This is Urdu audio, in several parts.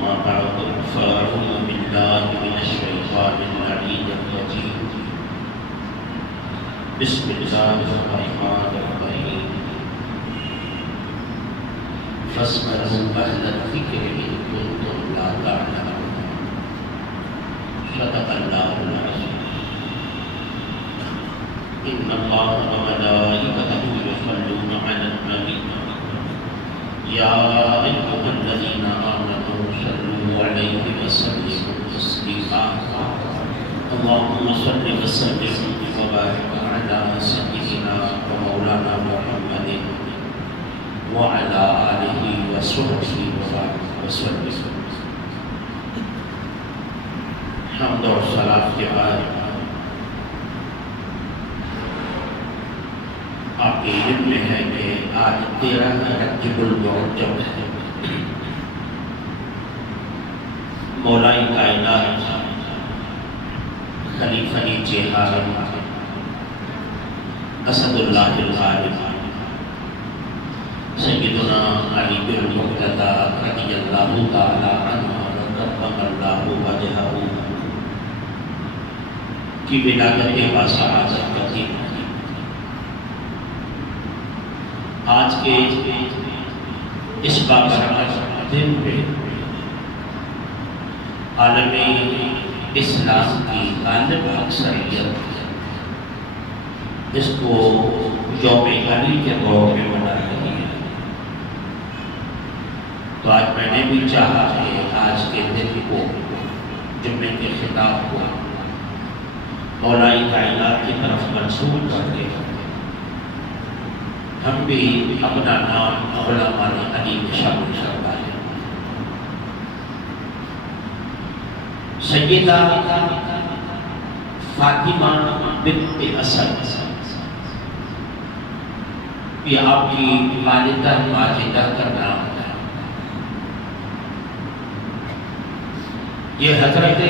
أما بعد فأعوذ بالله من الشيطان اللعين الرجيم بسم الله الرحمن الرحيم فاسألوا أهل الذكر إن كنتم لا تعلمون صدق الله العظيم إن الله وملائكته يصلون على النبي يا أيها الذين آمنوا صلوا عليه وسلموا تسليما اللهم صل وسلم وبارك على سيدنا ومولانا محمد وعلى آله وصحبه وبارك وسلم حمد اور صلاۃ کے بعد آپ کے علم میں ہے کہ آج 13 رجب المعجب ہے. مولائی کائنات خلیفہ جہارم اسد اللہ الغالب سیدنا علی بن مرتضی رضی اللہ تعالی عنہ وکرم اللہ وجہہ کی ولادت باسعادت کا دن. آج کے اس بابرکت دن پہ عالم اسلام کی غالب اکثریت اس کو یوم علی کے طور پہ منا رہی ہے. تو آج میں نے بھی چاہا کہ آج کے دن کو جمعے کے خطاب کو مولائی کائنات کی طرف منسوب کر کے ہم بھی اپنا نام علماء علی میں شامل کروائیں. سیدہ فاطمہ بنت اسد یہ آپ کی والدہ ماجدہ کا نام ہے. یہ حضرت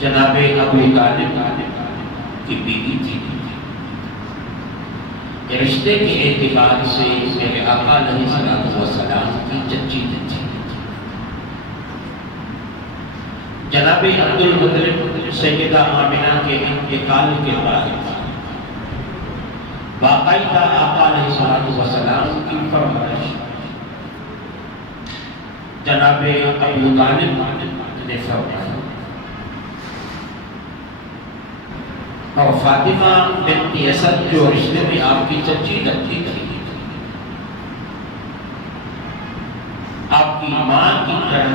جناب ابو طالب کی بیوی تھی. رشتے کے اعتبار سے میرے آقا علیہ السلام کی چچی تھی. جناب عبد المطلب سیدہ آمنہ کے انتقال کے بعد باقاعدہ آقا علیہ السلام کی پرورش جناب ابو طالب نے فرمائی اور فاطمہ بنت اسد جو رشتے میں آپ کی چچی لگتی تھی آپ کی ماں کی طرح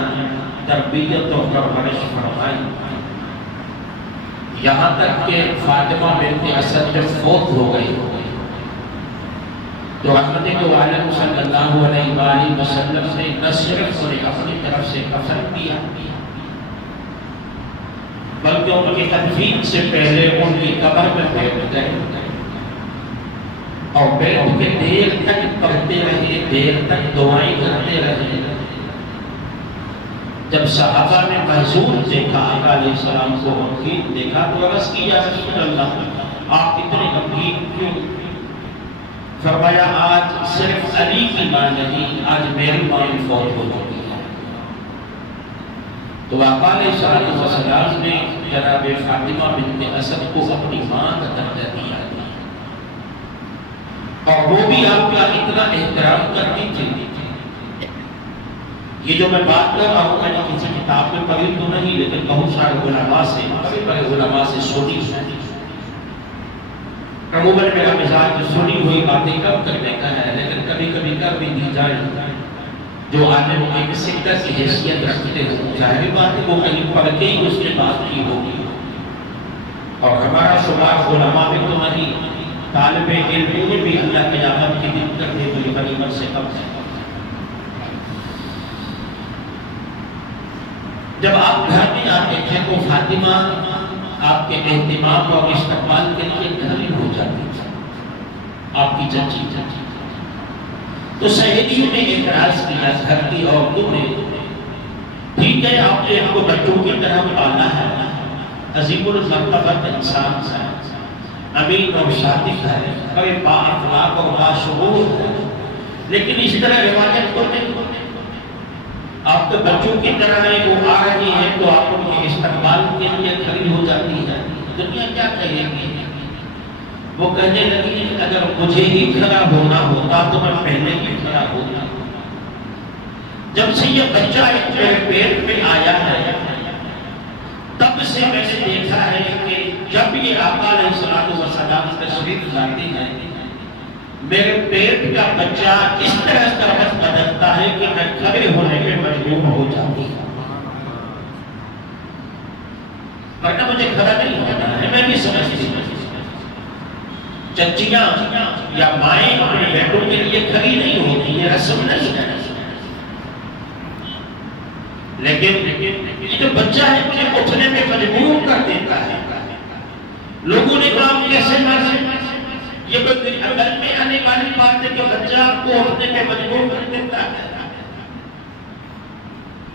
تربیت اور پرورش فرمائی. یہاں تک کہ فاطمہ بنت اسد جب فوت ہو گئی تو رحمت عالم صلی اللہ علیہ وآلہ وسلم نے نہ صرف انہیں اپنی طرف سے کفن کیا بلکہ ان کی تدفین سے پہلے ان کی قبر میں بیٹھ گئے اور بیٹھ کے دیر تک پڑھتے رہے, دیر تک دعائیں کرتے رہے. جب صحابہ نے محظوظ دیکھا آقا علیہ السلام کو غمگین دیکھا تو عرض کی یا رسول اللہ آپ اتنے غمگین کیوں؟ فرمایا آج صرف علی کی ماں نہیں, آج میری ماں بھی فوت ہو چکی ہے. تو آقا علیہ السلام نے جناب فاطمہ بنت اسد کو اپنی ماں کا درجہ دیا اور وہ بھی آپ کا اتنا احترام کرتی تھی. یہ جو میں بات کر رہا ہوں میں نے کسی کتاب میں پڑھی تو نہیں لیکن بہت سارے علماء سے سنی. عموماً میرا مزاج سنی ہوئی باتیں کم کرنے کا ہے لیکن کبھی کبھی کر بھی دی جائے جو عالم ایک سکتر کی حیثیت رکھتے ہوں. ظاہری بات ہے وہ کہیں پڑھ کے ہی اس نے بات کی ہوگی اور ہمارا شمار علماء میں تو نہیں, طالب علم میں بھی اللہ قیامت کی دن کرتے ہوئے غنیمت سے کم ہے. جب آپ گھر میں آتے تھے تو فاطمہ آپ کے اہتمام اور استقبال کے لیے گھر ہی ہو جاتی تھی آپ کی چچی. تو سہیلیوں نے اعتراض کیا گھر کی عورتوں نے ٹھیک ہے آپ نے ہم کو بچوں کی طرح پالا ہے, عظیم المرتبت انسان ہے, امین اور صادق ہے, بڑے با اخلاق اور باشعور ہے, لیکن اس طرح روایت تو نہیں. آپ تو بچوں کی طرح ہے، وہ آ رہی ہیں تو آپ ان کے استقبال کے لیے کھڑی ہو جاتی ہے۔ دنیا کیا کہے گی؟ وہ کہنے لگی اگر مجھے ہی کھڑا ہونا ہوتا تو میں پہلے ہی کھڑا ہوتا۔ جب سے یہ بچہ میرے پیٹ میں آیا ہے تب سے میں نے دیکھا ہے کہ جب یہ آقا علیہ الصلوۃ والسلام تشریف لاتے ہیں میرے پیٹ کا بچہ اس طرح طرف بدلتا ہے کہ میں کھڑے ہونے میں مجبور ہو جاتی ہوں، ورنہ مجھے کھڑا نہیں ہوتا ہے۔ میں بھی سمجھتی ہوں چچیاں یا مائیں اپنے بیٹوں کے لیے کھڑی نہیں ہوتی، یہ رسم نہیں ہے، لیکن یہ جو بچہ ہے مجھے اٹھنے میں مجبور کر دیتا ہے۔ لوگوں نے کہا کیسے یہ کوئی عقل میں آنے والی بات ہے کہ بچہ کو اٹھنے میں مجبور کر دیتا ہے؟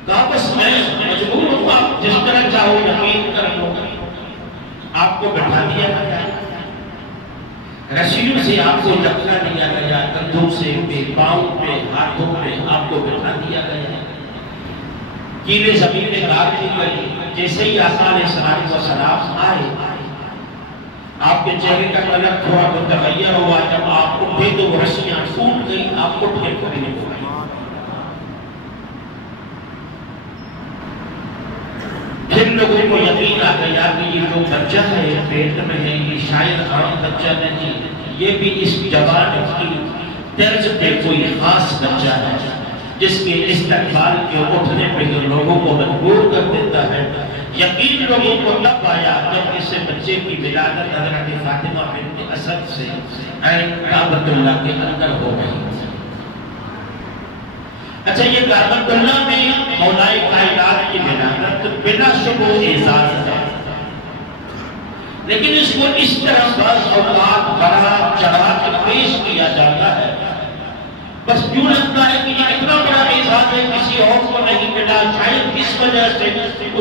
کہا بس میں مجبور ہوں، آپ جس طرح چاہو یقین کر لو۔ آپ کو بٹھا دیا گیا، رسیوں سے آپ کو جکڑا دیا گیا، کندھوں سے پہ، پاؤں پہ، ہاتھوں پہ آپ کو بٹھا دیا گیا، کیلے زمین میں گاڑ دی گئی۔ جیسے ہی آقا علیہ السلام آئے آپ کے چہرے کا کلر تھوڑا متغیر ہوا، جب آپ اٹھے تو وہ رسیاں ٹوٹ گئی، آپ اٹھ کے کھڑے ہو گئے۔ پھر لوگوں کو یقین آ گیا کہ یہ جو بچہ ہے پیٹ میں ہے یہ شاید عام بچہ نہیں، یہ بھی اس جوان کی طرز پہ کوئی خاص بچہ ہے جس کے استقبال کے اٹھنے پہ لوگوں کو مجبور کر دیتا ہے۔ یقین لوگوں کو تب آیا جب اس بچے کی ولادت حضرت فاطمہ بنت اسد سے کعبۃ اللہ کے اندر ہو گئی۔ اچھا، یہ کعبۃ اللہ میں مولائے کائنات کی ولادت بلا شک و اعزاز ہے، لیکن اس کو اس طرح بعض اوقات بڑا چڑھا کے پیش کیا جاتا ہے، بس کیوں لگتا ہے کہ یہ اتنا بڑا اعزاز ہے کسی اور کو نہیں ملا، شاید اس وجہ سے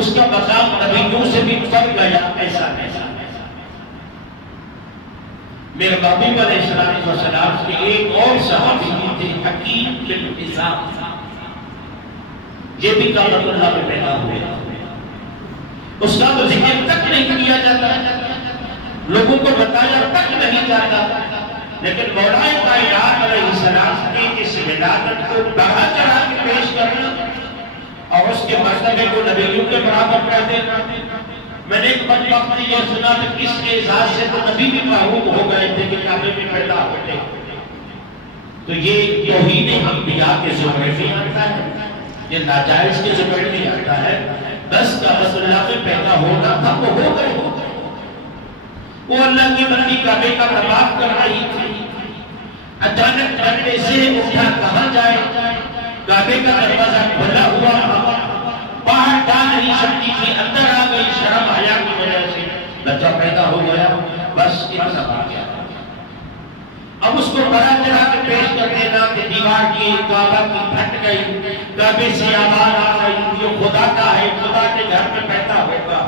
اس کا مقام نبیوں سے بھی بڑھ گیا، ایسا ایسا۔ میرے باپی علیہ السلام کے ایک اور صحابی تھے حکیم بن حزام، یہ بھی کعبۃ اللہ میں پیدا ہوئے، اس کا تو ذکر تک نہیں کیا جاتا، لوگوں کو بتایا تک نہیں جاتا، لیکن مولا کائنات علیہ السلام کی اس ولادت کو بڑا چڑھا کے پیش کرنا اور اس کے مرتبے کو نبیوں کے برابر کر دینا۔ میں نے ایک بدبختی یہ سنا کہ کس کے اعزاز سے تو نبی بھی محروم ہو گئے تھے کہ کعبے میں پیدا ہوتے، تو یہ توہین انبیاء کے زمرے میں آتا ہے، یہ ناجائز کے زمرے میں آتا ہے۔ بس کعبۃ اللہ میں پیدا ہونا تھا وہ ہو گئے، وہ اللہ کی بندی کعبے کا طواف کر رہی تھی، اچانک کعبے سے اٹھا کہاں جائے، کعبے کا دروازہ کھلا ہوا، باہر جا نہیں سکتی تھی، اندر آ گئی، شرم حیا کی وجہ سے بچہ پیدا ہو گیا، بس اتنا آ گیا۔ اب اس کو بڑا چڑھا کے پیش کر دینا کہ دیوار کی کعبہ کی پھٹ گئی، کعبے سے آواز آ گئی، یہ خدا کا ہے، خدا کے گھر میں پیدا ہوگا،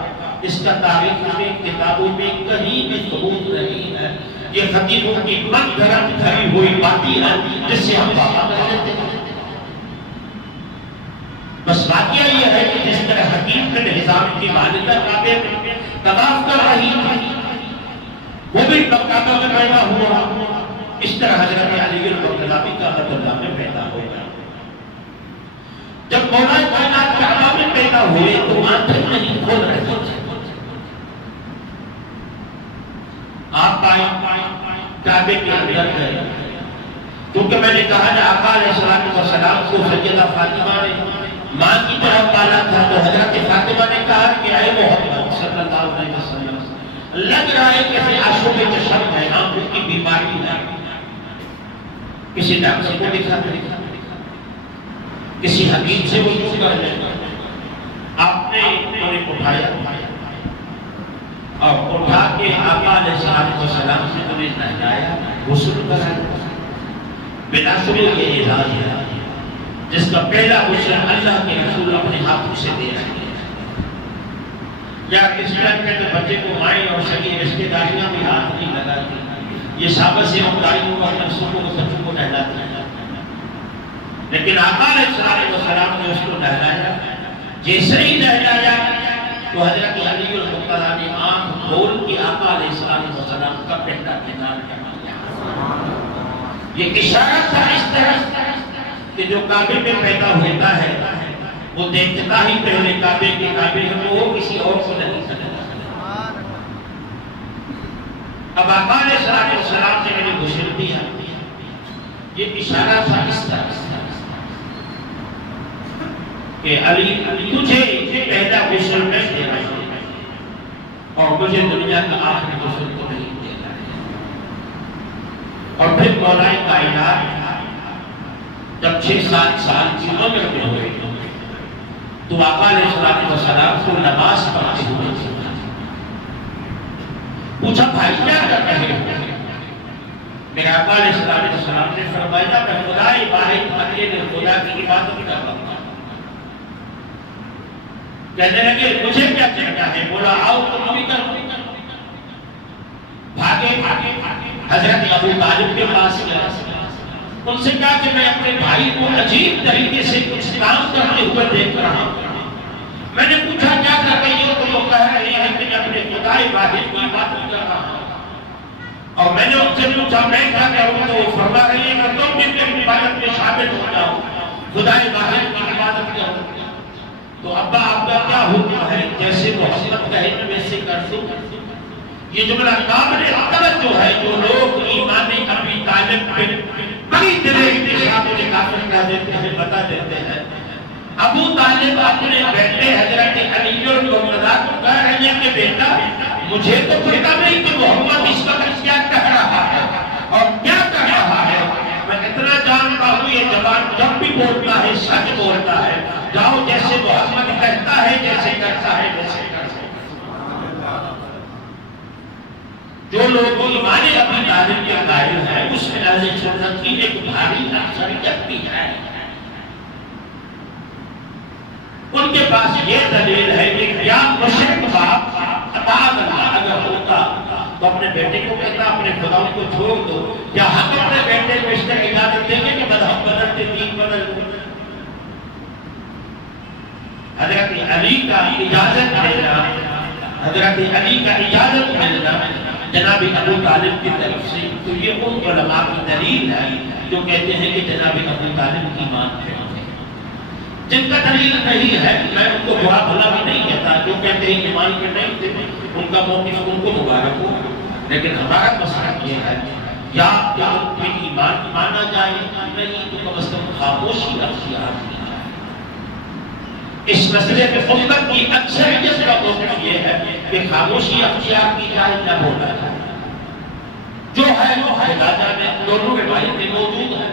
اس کا تاریخ میں کتابوں میں کہیں بھی ثبوت نہیں ہے، یہ خطیبوں کی من گھرم دھری ہوئی باتیں ہیں جس سے ہم بابا کر لیتے ہیں۔ بس واقعہ یہ ہے کہ جس طرح حکیم بن حزام کی والدہ کعبے میں طواف کر رہی تھی، وہ بھی کعبہ میں پیدا ہوا، اس طرح حضرت علی المرتضیٰ بھی کعبۃ اللہ میں پیدا ہو گیا۔ جب مولا کائنات کعبہ میں پیدا ہوئے تو آنکھیں نہیں کھول رہے تھے، آپ کعبے کے اندر گئے، کیونکہ میں نے کہا کہ آقا علیہ السلام کو سیدہ فاطمہ نے ماں کی طرح پالا تھا، تو حضرت فاطمہ نے کہا کہ اے محمد صلی اللہ علیہ وسلم، لگ رہا ہے کہ آنکھوں میں چشم ہے، آنکھوں کی بیماری ہے، کسی ڈاکٹر کو دکھا دے، کسی حکیم سے وضو کر لے۔ آپ نے انہیں اٹھایا اور اٹھا کے آقا علیہ السلام سے انہیں نہلایا، غسل کرایا۔ بلا شبہ یہ اعزاز ہے جس کا پہلا غسل اللہ کے رسول اپنے ہاتھوں سے دے رہے ہیں۔ یا اس ٹائم کے بچے کو مائیں اور سگی رشتے داریاں بھی ہاتھ نہیں لگاتی، یہ صحابہ سے مقدائیوں اور نفسوں کو بچوں کو نہلاتی ہیں۔ لیکن آقا علیہ السلام نے اس کو نہلایا. جیسے ہی نہلایا تو حضرت علی المرتضیٰ نے آنکھ کھول کے آقا علیہ السلام کا پہلا کنار کرا لیا. یہ اشارہ تھا اس طرح کہ جو کعبے میں پیدا ہوتا ہے وہ دیکھتا ہی پہلے کعبے کے کعبے ہیں، وہ کسی اور کو نہیں سکتا. اب آقا علیہ السلام نے مجھے غسل دیا. یہ اشارہ تھا اس طرح کہ علی تجھے پہلا غسل میں دے رہا ہے اور مجھے دنیا کا آخری غسل تو نہیں دے رہا ہے. اور پھر مولا کائنات جب 6-7 سال کی عمر میں ہوئے تو آقا علیہ السلام کو نماز پڑھتے ہوئے پوچھا بھائی کیا کر رہے ہو؟ میرے آقا علیہ السلام نے فرمایا میں خدا واحد اکیلے خدا کی عبادت کر رہا ہوں. کہنے لگے مجھے کیا کرنا ہے؟ بولا آؤ تم بھی کرو. بھاگے حضرت ابو طالب کے پاس گیا. ان سے کہا کہ میں اپنے بھائی کو عجیب طریقے سے کچھ کام کرتے ہوئے دیکھ رہا ہوں. میں نے پوچھا کیا کر رہی ہو؟ تو وہ کہہ رہے ہیں کہ میں اپنے خدا واحد کی عبادت کر رہا ہوں. اور میں نے ان سے پوچھا میں کیا کروں؟ تو وہ فرما رہی ہے کہ تم بھی میری عبادت میں شامل ہو جاؤ، خدا واحد کی عبادت کرو. تو ابا آپ کا کیا حکم ہے؟ جیسے محمد کہے میں ویسے کر دوں. یہ جملہ قابل توجہ ہے. جو لوگ ایمان ابی طالب پہ بڑی دلیری کے ساتھ انہیں کافر کہہ دیتے ہیں، بتا دیتے ہیں ابو طالب اپنے بیٹے حضرت علی المرتضیٰ کو کہہ رہے ہیں کہ بیٹا مجھے تو پتا نہیں کہ محمد اس وقت کیا کہہ رہا ہے اور کیا کر رہا ہے. میں اتنا جانتا ہوں یہ زبان جب بھی بولتا ہے سچ بولتا ہے. جاؤ جیسے محمد کہتا ہے جیسے کرتا ہے ویسے کرتا ہے. جو لوگ ایمان ابی طالب کے قائل ہیں اس میں اہل سنت کی ایک بھاری اکثریت بھی ہے. ان کے پاس یہ دلیل ہے کہ کیا مشرک باپ اطاعت اللہ اگر ہوتا تو اپنے بیٹے کو کہتا اپنے خدا کو چھوڑ دو. کیا ہم اپنے بیٹے کو اس طرح اجازت دیں گے کہ مذہب بدلتے دین بدل دو؟ حضرت علی کا اجازت دینا، حضرت علی کا اجازت ملنا جناب ابو طالب کی طرف سے، تو یہ ان علماء کی دلیل ہے جو کہتے ہیں کہ جناب ابو طالب کی ایمان ہے. جن کا دلیل نہیں ہے میں ان کو برا بھلا بھی نہیں کہتا. جو کہتے ہیں ایمان کے نہیں تھے ان کا موقف ان کو مبارک ہو. لیکن ہمارا مسئلہ یہ ہے یا ایمان مانا جائے نہیں تو کم از کم خاموشی اختیار کی جائے. اس مسئلے میں امت کی اکثریت کا موقف یہ ہے کہ خاموشی اختیار کی جائے نہ بولا جائے. جو ہے وہ ہے راجہ میں دونوں روایتیں موجود ہیں،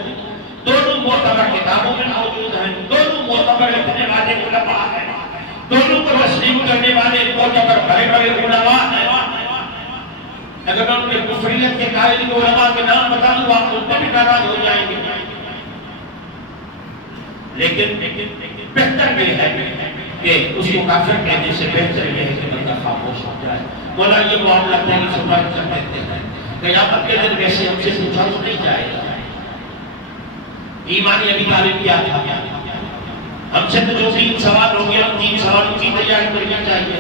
دونوں معتبر کتابوں میں موجود ہیں، دونوں معتبر لکھنے والے علماء ہیں، دونوں کو تسلیم کرنے والے معتبر بڑے بڑے علماء ہیں. اگر میں ان کے کفریت کے قائل کے علماء کے نام بتا دوں آپ ان پر بھی ناراض ہو جائیں گے. لیکن بہتر یہ ہے کہ اس کو کافر کہنے سے بہتر یہ ہے کہ بندہ خاموش ہو جائے. مولا یہ معاملہ نہیں سمجھ کر دیتے ہیں قیامت کے دن ویسے ہم سے پوچھا تو نہیں جائے گا ایمان ابی طالب کیا تھا. ہم سے تو جو 3 سوال ہو گیا 3 سوالوں کی تیاری کرنی چاہیے.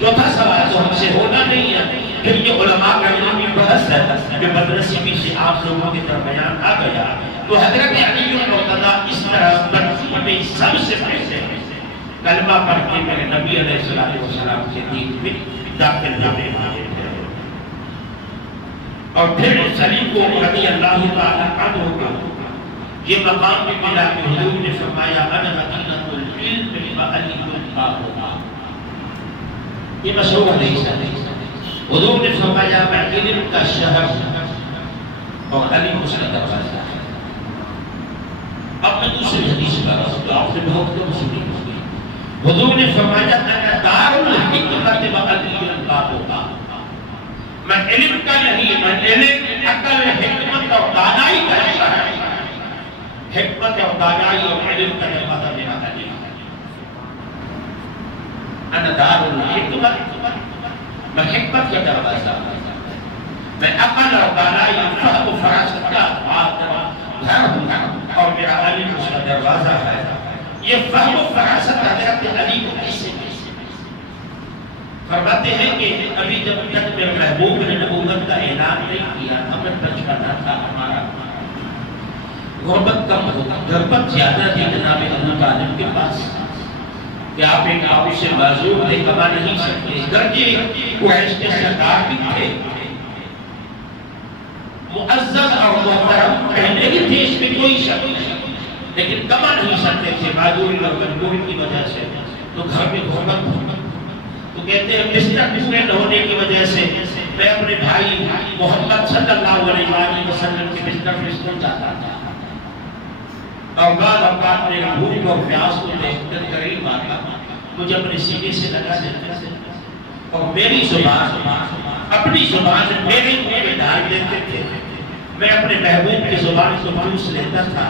چوتھا سوال تو ہم سے ہونا نہیں ہے. پھر یہ علماء کا علمی بحث ہے کہ بدنصیبی سے آپ لوگوں کے درمیان آ گیا تو حضرت علی المرتضیٰ اس طرح بنسبت سب سے پہلے کلمہ پڑھ کے میرے نبی علیہ السلام کے دین میں داخل ہونے والے تھے. اور پھر سلیم کو رضی اللہ تعالیٰ عنہ کا یہ مقام بھی ملا کہ حضور نے فرمایا انا مدینۃ العلم وعلی الباب. یہ مشہور حدیث ہے. حضور نے فرمایا میں علم کا شہر اور علی اس کا دروازہ. اب میں دوسری حدیث کا رہا تو آپ نے بہت کم سنی ہوگی. حضور نے فرمایا انا دار الحکمت وعلی الباب. میں علم کا نہیں، میں علم عقل حکمت اور دانائی کا شہر. حکمت اور دانائی اور علم کا دروازہ میرا علی ہے. انا دار الحکمت، میں حکمت کا دروازہ، میں عقل اور دانائی فہم و فراست کا گھر ہوں. اور میرا علی اس کا دروازہ ہے. یہ فہم و فراست حضرت علی کو کیسے فرماتے ہیں کہ ابھی جب تک میرے محبوب نے نبوت کا اعلان نہیں کیا ہمیں بچپنا تھا ہمارا غربت کم ہوتا غربت زیادہ تھی جناب ابو طالب کے پاس کہ آپ ایک آبو سے معذور تھے کما نہیں سکتے گرچہ قریش کے سردار بھی تھے معزز اور محترم پہلے بھی تھے اس میں کوئی شک نہیں لیکن کما نہیں سکتے تھے معذوری اور مجبوری کی وجہ سے تو گھر میں غربت تو کہتے ہیں بستر ڈسپینڈ ہونے کی وجہ سے میں اپنے بھائی محمد صلی اللہ علیہ وسلم کے بستر میں سو جاتا تھا اور بعد اوقات میرے بھوک اور پیاس کو دیکھ کر قریب آتا مجھے اپنے سینے سے لگا دیتا اور میری زبان اپنی زبان میرے منہ میں ڈال دیتے تھے میں اپنے محبوب کی زبان کو چوس لیتا تھا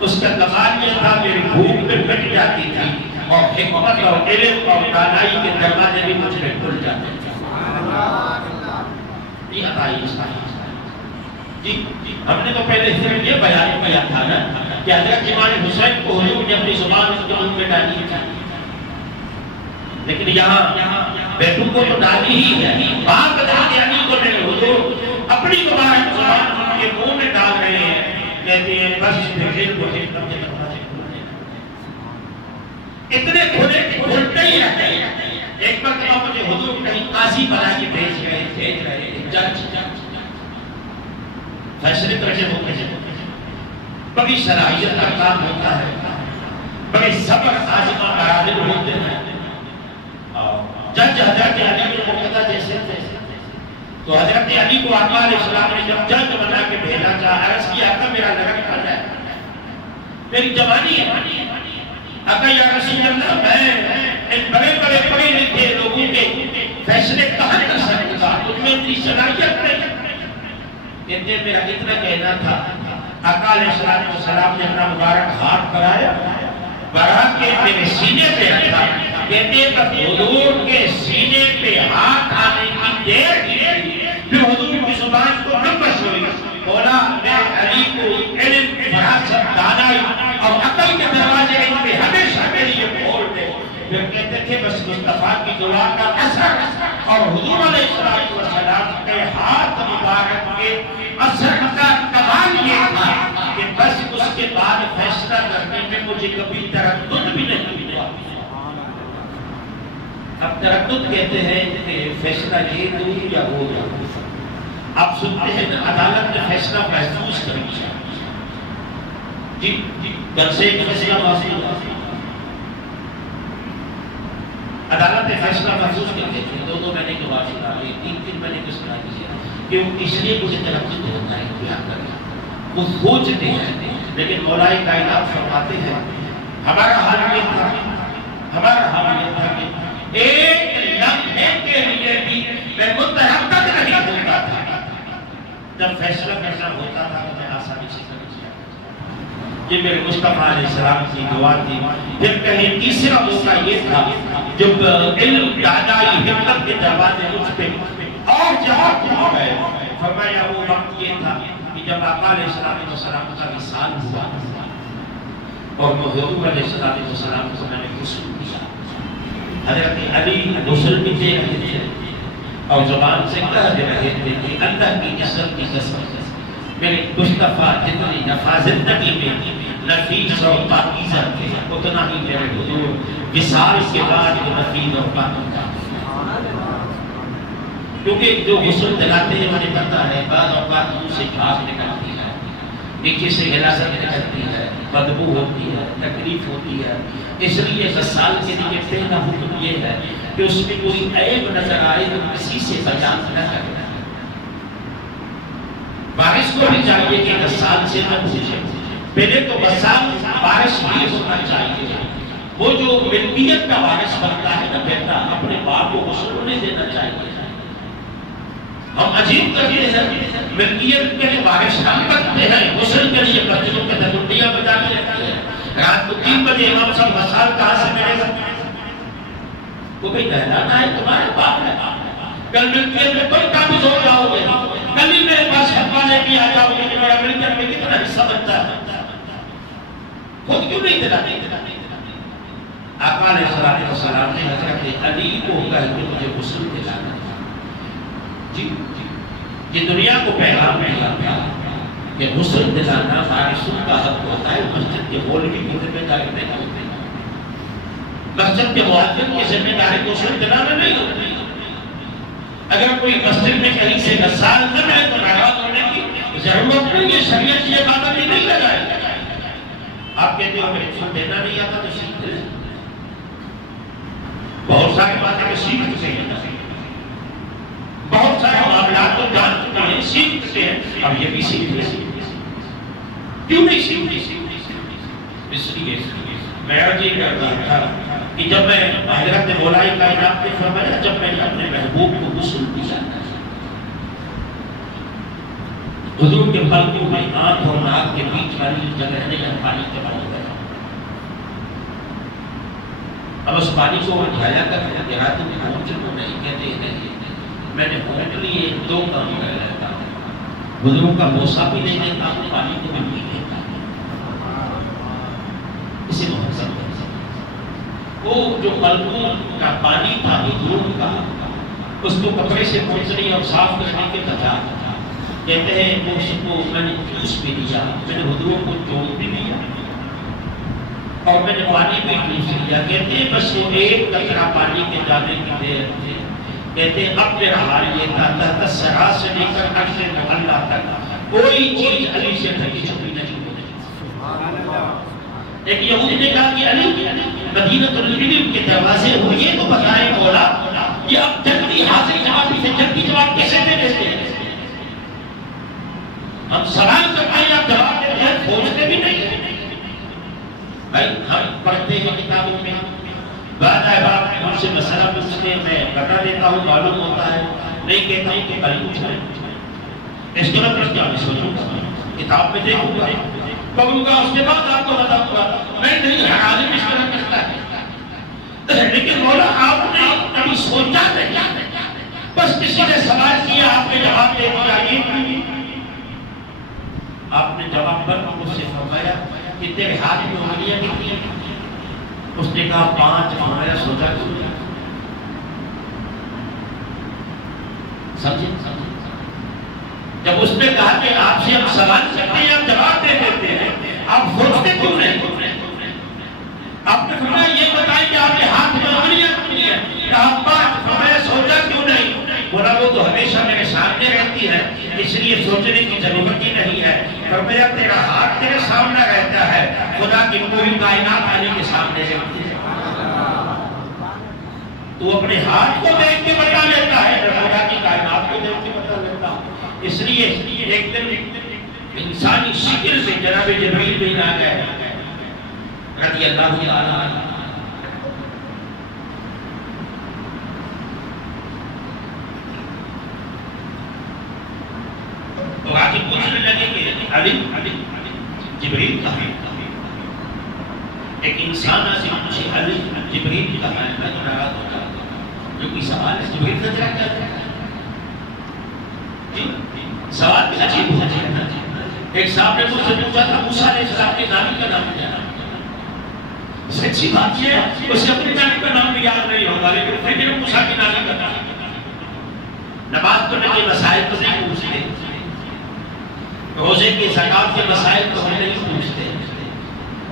اس کا کمال یہ تھا میری بھوک میں مٹ جاتی تھی اور حکمت اور علم اور دانائی کے دروازے بھی مجھ میں کھل جاتے تھے. یہ عطائی جی ہم نے تو پہلے صرف یہ بیان کیا تھا نا کہ حضرت امام حسین کو حضور نے اپنی زبان اس کے منہ میں ڈالی تھی لیکن یہاں بیٹوں کو تو ڈالی ہی ہے باپ حضرت علی کو میرے حضور اپنی مبارک زبان ان کے منہ میں ڈال رہے ہیں کہتے ہیں بس فکر کو حکمت کے دروازے کھولنے اتنے کھلے کھلتے ہی رہتے ہیں. ایک مرتبہ مجھے حضور کہیں قاضی بنا کے بھیج رہے تھے جج فیصلے کرنے ہوتے ہیں بڑی صلاحیت کا کام ہوتا ہے بڑے صبر عازمہ برادر ہوتے ہیں جج حضرت علی بن مقتدہ جیسے تھے تو حضرت علی کو آقا علیہ السلام نے جب جج بنا کے بھیجا تھا عرض کیا آقا میرا لڑک آ جائے میری جوانی ہے آقا یا رسول اللہ میں ان بڑے بڑے پڑھے لکھے لوگوں کے فیصلے کہاں کر سکتا تم میں اتنی صلاحیت نہیں کہتے میرا اتنا کہنا تھا آقا علیہ السلام نے اپنا مبارک ہاتھ بڑھایا بڑھا کے میرے سینے پہ رکھا کہتے تک حضور کے سینے پہ ہاتھ آنے کی دیر پھر حضور کی زبان کو نمبر ہوئی مولا میرے علی کو علم فراست دانائی اور عقل کے دروازے ان پہ ہمیشہ میرے لیے کھول دے پھر کہتے تھے بس مصطفیٰ کی دعا کا اثر اور حضور علیہ السلام کے ہاتھ مبارک کے اثر کا کمال یہ تھا کہ بس اس کے بعد فیصلہ کرنے میں مجھے کبھی تردد بھی نہیں ہوا. اب تردد کہتے ہیں کہ فیصلہ یہ دوں یا ہو جائے آپ سنتے ہیں عدالت نے فیصلہ محفوظ کر دیا جی کل سے ایک فیصلہ محفوظ عدالت نے فیصلہ محفوظ کر دیا 2 مہینے کے بعد 3 مہینے کے سنا کیجیے کہ اس لیے مجھے تردد ہوتا ہے کیا کرنا وہ سوچتے ہیں لیکن مولا کائنات فرماتے ہیں ہمارا حال یہ تھا کہ ایک لمحے کے لیے بھی میں متحقق نہیں ہوتا تھا جب فیصلہ کرنا ہوتا تھا تو میں آسانی سے کر دیا یہ میرے مصطفیٰ علیہ السلام کی دعا تھی. پھر کہیں تیسرا موقع یہ تھا جب علم دانائی حکمت کے دروازے مجھ پہ اور جہاں کھل گئے فرمایا وہ وقت یہ تھا کہ جب آقا علیہ السلام کا وصال ہوا اور حضور علیہ السلام کو میں نے غسل کیا حضرت علی غسل بھی دے رہے تھے اور زبان سے کہہ دے رہے تھے کہ اللہ کی عزت کی قسم میرے مصطفیٰ جتنی نفاذت نبی میں نفیس اور پاکیزہ تھے اتنا ہی میرے حضور وصال کے بعد وہ نفیس اور پاکیزہ کیونکہ جو غسل دلاتے ہیں مجھے پتا ہے بعض اوقات منہ سے بھاگ نکلتی ہے نیچے سے غلاظت نکلتی ہے بدبو ہوتی ہے تکلیف ہوتی ہے اس لیے غسال کے لیے پہلا حکم یہ ہے کہ اس میں کوئی عیب نظر آئے تو کسی سے بیان نہ کرے بارش کو بھی چاہیے کہ غسال سے نہ پوچھے پہلے تو غسال بارش بھی ہونا چاہیے وہ جو ملکیت کا وارث بنتا ہے نہ بیٹا اپنے باپ کو غسل ہونے دینا چاہیے. ہم عجیب کرتے ہیں ملکیت کے وارث ہم بنتے ہیں غسل کے لیے بچوں کے دھنڈیاں بجا کے رکھتے ہیں. رات کو 3 بجے امام صاحب مسال کہاں سے ملے گا؟ وہ بھائی کہلانا ہے تمہارے باپ ہے. کل ملکیت میں کوئی قابض ہو جاؤ گے کل ہی میرے پاس حقا لے کے آ جاؤ گے کہ میرا ملکیت میں کتنا حصہ بنتا ہے. خود کیوں نہیں دلاتے؟ آقا علیہ السلام نے حضرت علی کو کہا کہ مجھے غسل دلانا. جی یہ دنیا کو پیغام ملا تھا کہ غسل دلانا فارسوں کا حق ہوتا ہے. مسجد کے مولوی کی ذمہ داری نہیں ہوتی، مسجد کے مؤذن کی ذمہ داری غسل دلانا نہیں ہوتی. اگر کوئی مسجد میں کہیں سے نسال نہ ہے تو ناراض ہونے کی ضرورت نہیں ہے. شریعت یہ پابندی نہیں لگائے. آپ کہتے ہو میرے غسل دینا نہیں آتا تو سیکھ لیں. بہت ساری باتیں کہ سیکھ چکے ہیں، بہت سارے معاملات کو جان چکے ہیں، سیکھ چکے ہیں، اب یہ بھی سیکھ لیں. کیوں نہیں سیکھتے؟ اس لیے میں عرض یہ کر رہا تھا کہ جب میں حضرت مولا کائنات نے فرمایا جب میں نے اپنے محبوب کو غسل دیا، حضور کے پلکوں میں آنکھ اور ناک کے بیچ والی جگہ نے پانی جمع ہو گیا. اب اس پانی کو اٹھایا کر دیہات میں پہنچے کو نہیں کہتے ہیں. میں نے پہنچ لیے 2 کام کر لیتا ہوں، حضور کا بوسہ بھی نہیں دیتا ہوں، پانی کو بھی پی لیتا ہوں. اسے مقصد وہ جو قلبوں کا پانی تھا حضور کا، اس کو کپڑے سے پوچھنے اور صاف کرنے کے بجائے کہتے ہیں وہ اس کو میں نے جوس بھی دیا، میں نے حضور کو چوم بھی دیا اور میں نے پانی بھی جوس دیا. کہتے ہیں بس وہ ایک قطرہ پانی کے جانے کی دیر تھے. کہتے ہیں اب میرا حال یہ تھا تحت الثری سے لے کر عرش معلی تک کوئی چیز علی سے ڈھکی چھپی نہیں ہوتی. ایک یہودی نے کہا کہ علی مدینہ العلم کے دروازے ہو، یہ تو بتائیں مولا یہ اب جلدی حاضر جواب سے جلدی جواب کیسے دے دیتے ہیں؟ ہم سوال کرتے آپ جواب دیتے ہیں، پوچھتے بھی نہیں ہیں. بھائی ہم پڑھتے ہیں کتابوں میں بات ہے بات ہم سے مسئلہ پوچھتے ہیں، میں بتا دیتا ہوں معلوم ہوتا ہے، نہیں کہتا ہوں کہ کل پوچھ رہے اس طرح پر کیا میں سوچوں گا کتاب میں دیکھوں گا پڑھوں گا اس کے بعد آپ کو بتاؤں گا. میں نہیں عالم اس طرح کرتا ہے، لیکن مولا آپ نے کبھی سوچا نہیں، بس کسی نے سوال کیا آپ نے جواب دے دیا. آپ نے جواب پر مجھ سے فرمایا کہ تیرے ہاتھ میں انگلیاں کتنی ہیں؟ اس نے کہا 5. فرمایا سوچا کیوں نہیں؟ سمجھے؟ جب اس نے کہا کہ آپ سے ہم سوال کرتے ہیں آپ جواب دے دیتے ہیں، آپ سوچتے کیوں نہیں؟ آپ نے فرمایا یہ بتائیں کہ آپ کے ہاتھ میں انگلیاں کتنی ہیں؟ کہا 5. فرمایا سوچا کیوں نہیں؟ بولا وہ تو ہمیشہ میرے سامنے رہتی ہے اس لیے سوچنے کی ضرورت ہی نہیں ہے. فرمایا تیرا ہاتھ تیرے سامنے رہتا ہے، خدا کی پوری کائنات علی کے سامنے رہتی ہے. تو اپنے ہاتھ کو دیکھ کے بتا لیتا ہے، خدا کی کائنات کو دیکھ کے بتا لیتا ہے. اس لیے ایک دن انسانی شکل سے جناب جبریل بن آ گئے رضی اللہ تعالی عنہ. تو آج پوچھنے لگے کہ علی جبریل کہاں ہے؟ ایک انسان سے پوچھے علی جبریل کہاں ہے؟ میں تو ناراض ہو جاتا ہوں. جو کوئی سوال ہے جبریل سے کیا کہتا ہے؟ سوال بھی عجیب ہو جاتا ہے. ایک صاحب نے مجھ سے پوچھا تھا موسیٰ علیہ السلام کے نامی کا نام کیا ہے؟ سچی بات یہ ہے اسے اپنے نامی کا نام بھی یاد نہیں ہوگا، لیکن پھر موسیٰ کے نامی کا نام. نماز پڑھنے کے مسائل کو نہیں پوچھتے، روزے کے زکات کے مسائل کو ہم نہیں پوچھتے.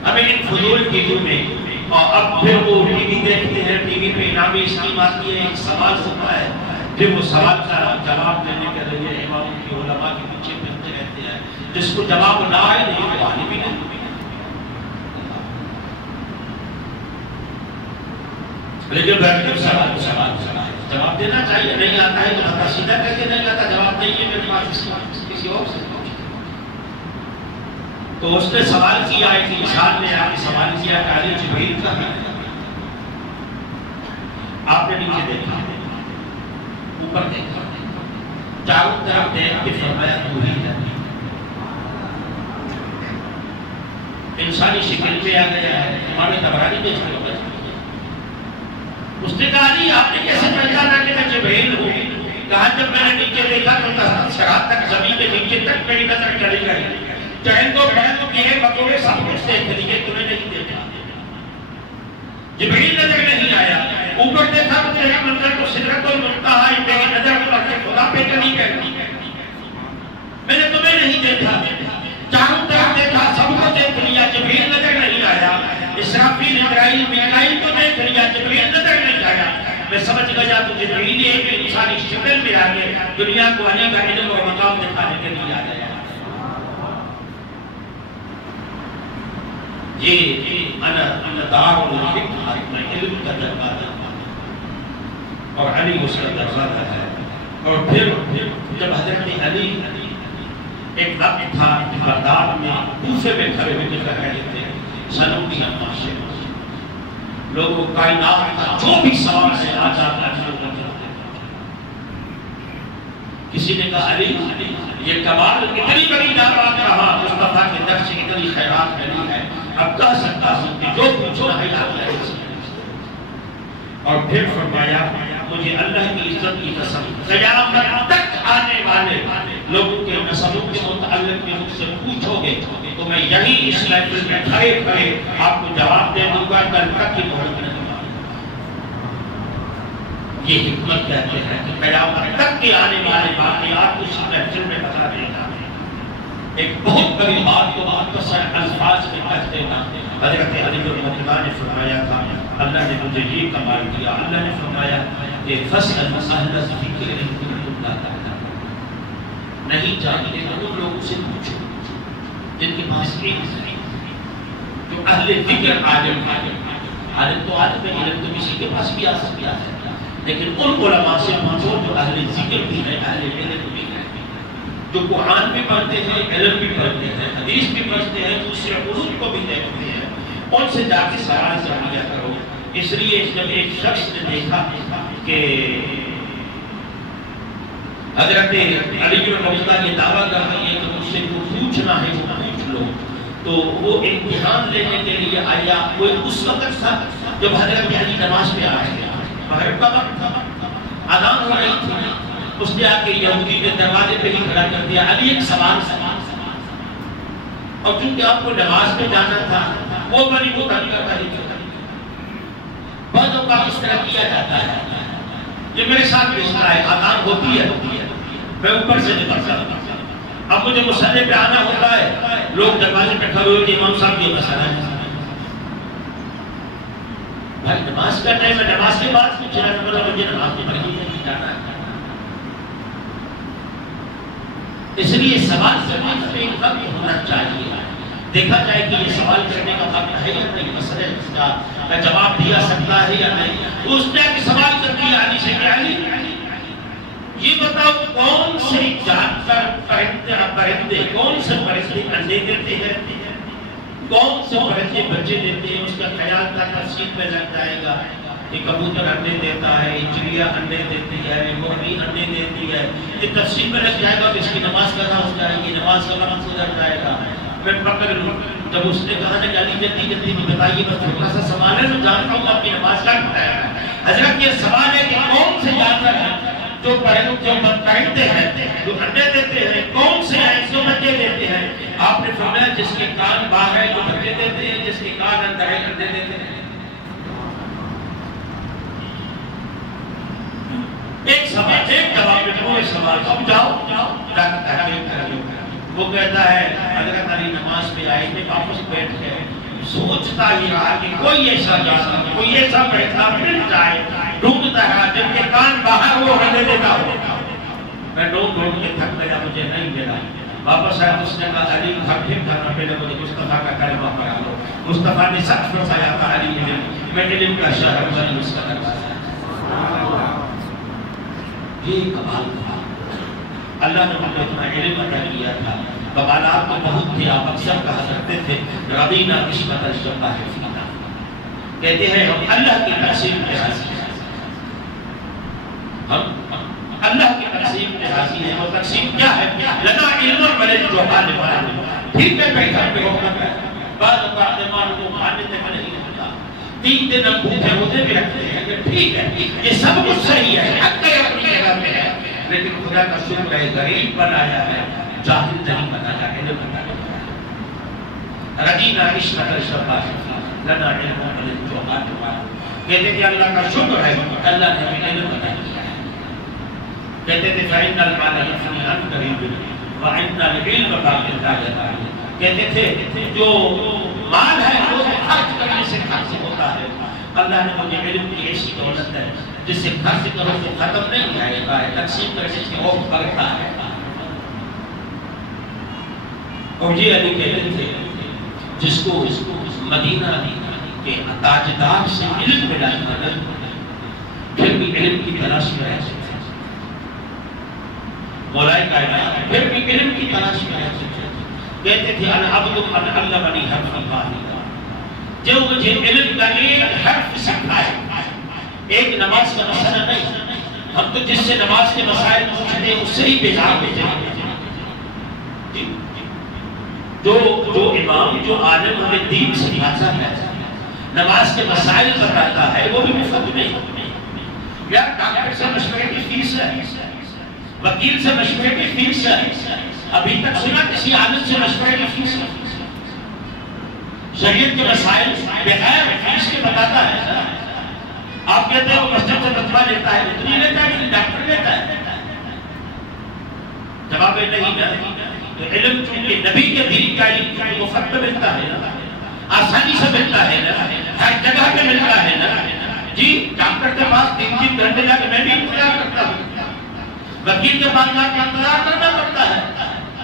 ہمیں ان فضول چیزوں میں اور اب پھر وہ ٹی وی دیکھتے ہیں، ٹی وی پہ انعامی اسکیم آتی ہے، ایک سوال ہوتا ہے، پھر وہ سوال کا جواب دینے کے لیے امام کی علماء کے پیچھے پھرتے رہتے ہیں. جس کو جواب نہ آئے نہیں وہ آنے بھی نہیں. لیکن سوال جواب دینا چاہیے. نہیں آتا ہے تو بتا سیدھا کہتے نہیں آتا، جواب نہیں ہے میرے پاس کسی اور سے. تو اس نے سوال کیا، ایک انسان نے آپ نے سوال کیا کہ علی جبریل کہاں ہے؟ آپ نے نیچے دیکھا، اوپر دیکھا، چاروں طرف دیکھ کے فرمایا تو ہی ہے. انسانی شکل پہ آ گیا ہے. امام طبرانی میں اس نے بتایا. اس نے کہا علی آپ نے کیسے پہچانا کہ میں جبریل ہوں؟ کہا جب میں نے نیچے دیکھا تو سرات تک زمین کے نیچے تک میری نظر چلی گئی. چاہے تو بڑے تو کیڑے مکوڑے سب کچھ دیکھ لیے، تمہیں نے منظر تو سدرت المنتہا میری نظر کو اپنے خدا پہ چلی گئی. میں نے تمہیں نہیں دیکھا, چاروں طرف دیکھا, سب کو دیکھ لیا, جبریل نظر نہیں آیا. اسرافیل, اسرائیل, میکائیل کو دیکھ لیا, جبریل نظر نہیں آیا. میں سمجھ گیا تو جبریل ایک انسانی شکل میں آگے دنیا کو آنے کا علم اور مقام دکھانے کے لیے آ گیا. یہ انا دار الحکمت, میں علم کا دروازہ اور علی اس کا دروازہ ہے. اور پھر جب حضرت علی ایک وقت تھا بغداد میں کوفے میں کھڑے ہوئے کر رہے تھے, سنوں کی نماز لوگوں کائنات کا جو بھی سوال ہے آزاد کسی نے کہا علی یہ کمال اتنی بڑی دعوت کہا مصطفیٰ کے در سے اتنی خیرات ملی ہے, اب کہہ سکتا ہوں کہ جو پوچھنا ہے یاد ہے. اور پھر فرمایا مجھے اللہ کی عزت کی قسم قیامت تک آنے والے لوگوں کے نسبوں کے متعلق بھی مجھ سے پوچھو گے تو میں یہی اس محفل میں کھڑے کھڑے آپ کو جواب دے دوں گا, کل تک کی مہلت نہیں دوں گا. یہ حکمت کہتے ہیں کہ قیامت تک کے آنے والے واقعات اس محفل میں بتا دینا. ایک بہت بڑی بات کو مختصر الفاظ میں کہہ دینا. حضرت علی بن ابی طالب نے فرمایا تھا اللہ نے مجھے یہ کمال دیا, اللہ نے فرمایا کہ فصل مسائل ذکر اللہ نہیں چاہیے تو ان لوگوں سے پوچھو جن کے پاس علم ہے, جو اہل ذکر عالم تو عالم ہے, علم تو کسی کے پاس بھی آ سکتا ہے, لیکن ان علماء سے پوچھو جو اہل ذکر بھی ہے, اہل علم بھی ہے, جو قرآن بھی پڑھتے ہیں, علم بھی پڑھتے ہیں, حدیث بھی پڑھتے ہیں, دوسرے علوم کو بھی دیکھتے ہیں, ان سے جا کے سوال کیا کرو. اس لیے جب ایک شخص نے دیکھا کہ حضرت علی بن ابی طالب یہ دعویٰ کر رہی ہے کہ مجھ سے وہ پوچھنا ہے وہ پوچھ لو, تو وہ امتحان لینے کے لیے آیا. وہ اس وقت تھا جب حضرت علی نماز پہ آئے, مغرب کا وقت تھا, اذان ہو رہی تھی. اس نے آ کے یہودی کے دروازے پہ ہی کھڑا کر دیا, علی ایک سوال اور چونکہ آپ کو نماز پہ جانا تھا وہ بنی وہ طریقہ کا ہی تھا. بعض اوقات اس طرح کیا جاتا ہے, یہ میرے ساتھ بھی ہوتا ہے, اذان ہوتی ہے میں اوپر سے نکلتا ہوں, اب مجھے مصلی پہ آنا ہوتا ہے, لوگ دروازے پہ کھڑے ہوئے کہ امام صاحب یہ مسئلہ ہے. بھائی نماز کا ٹائم ہے, نماز کے بعد پوچھنا ہے, مجھے نماز کے بعد نہیں جانا ہے. اس لیے سوال کرنے کا ایک وقت ہونا چاہیے, دیکھا جائے کہ یہ سوال کرنے کا وقت ہے یا نہیں, مسئلہ اس کا جواب دیا سکتا ہے یا نہیں. اس نے کہ سوال کر دیا علی سے کہ علی یہ بتاؤ کون سے جانور پرندے کون سے پرندے انڈے دیتے ہیں, کون سے پرندے بچے دیتے ہیں. اس کا خیال تھا تفصیل میں لگ جائے گا کہ کبوتر انڈے دیتا ہے, چڑیا انڈے دیتی ہے, مرغی انڈے دیتی ہے. یہ تفصیل میں لگ جائے گا کہ اس کی نماز کرنا ہو جائے گی, نماز کا وقت گزر جائے گا. میں پکڑ لوں. جب اس نے کہا کہ علی جلدی جلدی میں بتائیے, بس چھوٹا سا سوال ہے, میں جانتا ہوں آپ کی نماز کا بتایا ہے. حضرت یہ سوال ہے کہ کون سے جانور ہیں جو پرندے ہیں جو انڈے دیتے ہیں, کون سے ہیں جو بچے دیتے ہیں. آپ نے فرمایا جس کے کان باہر ہے جو بچے دیتے ہیں, جس کے کان اندر ہے انڈے دیتے ہیں. ایک سوال, ایک جواب میں پورے سوال اب جاؤ تحقیق کر لو. وہ کہتا ہے حضرت علی نماز پہ آئے تھے, واپس بیٹھ گئے, سوچتا ہی رہا کہ کوئی ایسا جانور, کوئی ایسا بیٹھا مل جائے, ڈھونڈتا رہا جن کے کان باہر وہ ہلے دیتا ہو. میں ڈھونڈ کے تھک گیا, مجھے نہیں ملا. واپس آیا, اس نے کہا علی گھر پھر کرنا پہلے مجھے مصطفیٰ کا کلمہ پڑھا لو. مصطفیٰ نے سچ فرمایا تھا علی نے, میں علم کا شہر بنی اس کا دروازہ. یہ کمال تھا, اللہ نے مجھے اتنا علم عطا کیا تھا. کمالات میں بہت تھے, آپ اکثر کہا کرتے تھے رضینا قسمت الجبار فینا, کہتے ہیں ہم اللہ کی تقسیم پہ راضی ہیں, ہم اللہ کی تقسیم پہ راضی ہیں. اور تقسیم کیا ہے؟ لنا علم وللجہال معلوم. ٹھیک ہے بیٹھا پہ ہوگا, بعض اوقات ایمان کو ماننے تک نہیں ہوتا, 3 دن ہم بھوکے ہوتے بھی رکھتے ہیں کہ ٹھیک ہے یہ سب کچھ صحیح ہے, حق ہے اپنی جگہ پہ ہے, لیکن خدا کا شکر ہے غریب بنایا ہے, جاہل نہیں بنایا, علم بنایا. رضینا قسمت الجبار لنا علم وللجہال معلوم. کہتے تھے اللہ کا شکر ہے اللہ نے ہمیں علم عطا کیا ہے. کہتے تھے فَإِنَّ الْمَالَ يَفْنِي عَنْ قَرِيبٍ وَعِنْدَ الْعِلْمَ بَاقٍ لَا يَفْنَى. کہتے تھے جو مال ہے وہ خرچ کرنے سے خرچ ہوتا ہے. اللہ نے مجھے علم کی ایسی دولت ہے جس سے خرچ کرو تو ختم نہیں جائے گا، تقسیم کرنے سے وہ بڑھتا ہے. اور یہ علی کے علم تھے جس کو مدینہ کے تاجدار سے علم ملا تھا، پھر بھی علم کی تلاش میں رہے. مولا کائنات پھر بھی علم کی تلاش میں رہے. کہتے تھے انا عبد من علمنی حرفا واحدا، جو مجھے علم کا ایک حرف سکھائے. ایک نماز کا مسئلہ نہیں، ہم تو جس سے نماز کے مسائل پوچھتے اس سے ہی بیزار ہو جاتے. جو امام جو عالم ہمیں دین سکھاتا ہے، نماز کے مسائل بتاتا ہے، وہ بھی مفت نہیں. یار ڈاکٹر سے مشورے کی فیس ہے، وکیل سے مشورے کی فیس ہے، ابھی تک سنا کسی عالم سے مشورے کی فیس ہے؟ شریعت کے مسائل بغیر فیس کے بتاتا ہے. آپ کہتے ہیں وہ مسجد سے فتویٰ لیتا ہے، اتنی لیتا ہے کہ ڈاکٹر لیتا ہے؟ جواب نہیں. تو علم چونکہ نبی کے دین کا علم چونکہ مفت میں ملتا ہے نا، آسانی سے ملتا ہے نا، ہر جگہ پہ ملتا ہے نا. جی ڈاکٹر کے پاس 3 گھنٹے جا کے میں بھی انتظار کرتا ہوں، وکیل کے پاس جا کے انتظار کرنا پڑتا ہے.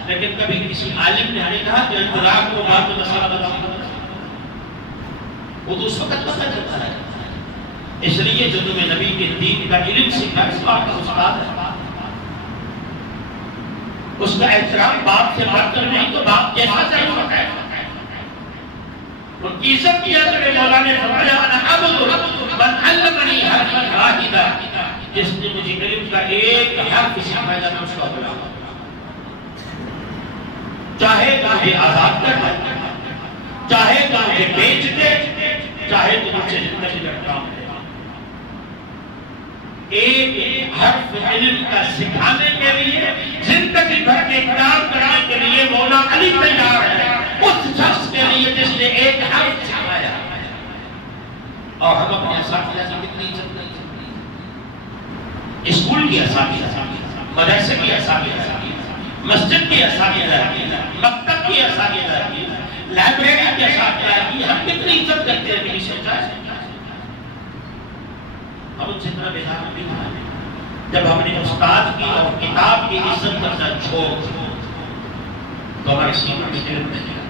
لیکن کبھی کسی عالم نے ہمیں کہا کہ انتظار کو بعد میں مسئلہ بتاؤں، وہ تو اس وقت پتہ چلتا ہے. اس لیے جو تمہیں نبی کے دین کا علم سکھا اس بات کا استاد ہے، اس کا احترام باپ سے بات کر نہیں تو باپ کیسا چاہیے ہوتا ہے. ان کی عزت کیا کہ مولا نے فرمایا انا عبد من علمنی حرفا واحدا، جس نے مجھے علم کا ایک حرف سکھایا میں اس کا غلام. چاہے تمہیں آزاد کر دے، چاہے تمہیں بیچ دے، چاہے تم سے زندگی کا کام دے. ایک حرف علم کا سکھانے کے لیے، زندگی بھر کے کام کرنے کے لیے مولا علی تیار ہے اس شخص کے لیے جس نے ایک حرف سکھایا. اور ہم اپنے اساتذہ کی کتنی عزت کرتے ہیں. اسکول کی اساتذہ، مدرسے کی اساتذہ، مسجد کی اساتذہ، مکتب کی اساتذہ، لائبریری کے اساتذہ کی ہم کتنی عزت کرتے ہیں. ہم ان سے اتنا بیزار نہیں ہیں. جب ہم نے استاد کی اور کتاب کی عزت کرنا چھوڑ تو ہمارے سینوں میں علم نہیں رہا.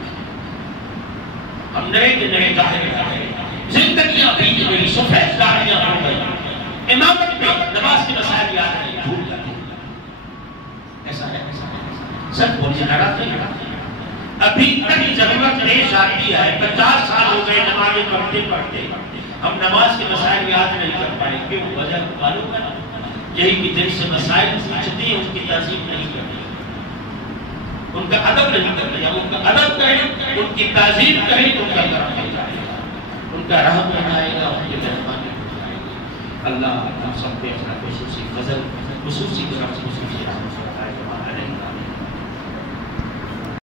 ہم نئے کے نئے ظاہر رہے، زندگیاں بیت گئی، سفید داڑیاں ہو گئی، امامت میں نماز کے مسائل یاد نہیں، بھول جاتے. ایسا ہے سب بولیے ناراض نہیں رہا. ابھی تک ضرورت پیش آتی ہے، 50 سال ہو گئے نمازیں پڑھتے پڑھتے ہم نماز کے مسائل یاد نہیں کر پائے. کیوں؟ وجہ معلوم ہے، یہی کہ جن سے مسائل پوچھتی ہیں ان کی تعظیم نہیں کرتی، ان کا ادب نہیں کرتے. جب ان کا ادب کریں، ان کی تعظیم کریں تو ان کا کرم ہو جائے گا، ان کا رحم ہو جائے گا، ان کی مہربانی ہو جائے گی. اللہ ہم سب پہ اپنا خصوصی فضل، خصوصی کرم، خصوصی رحمت